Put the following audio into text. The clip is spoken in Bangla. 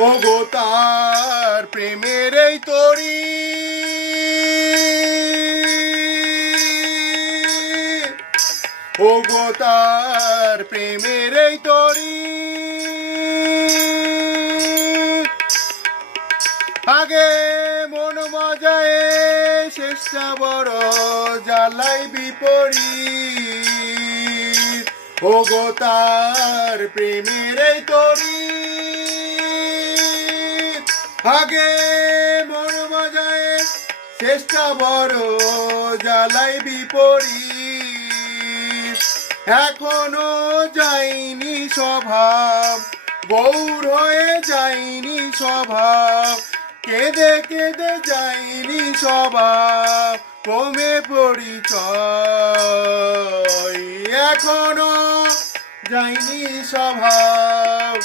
ওগো তার প্রেমের এই তরি ওগো তার প্রেমের এই তরি আগে মন মজায় শেষটা বড় জ্বালাই বিপরীত ওগো তার প্রেমের এই তরি আগে মন মজায় শেষটা বড় জ্বালাই বিপরীত এখনো যায়নি স্বভাব গৌর হয়ে যায়নি স্বভাব কেঁদে কেঁদে যায়নি স্বভাব কমে পরিচয় এখনো যায়নি স্বভাব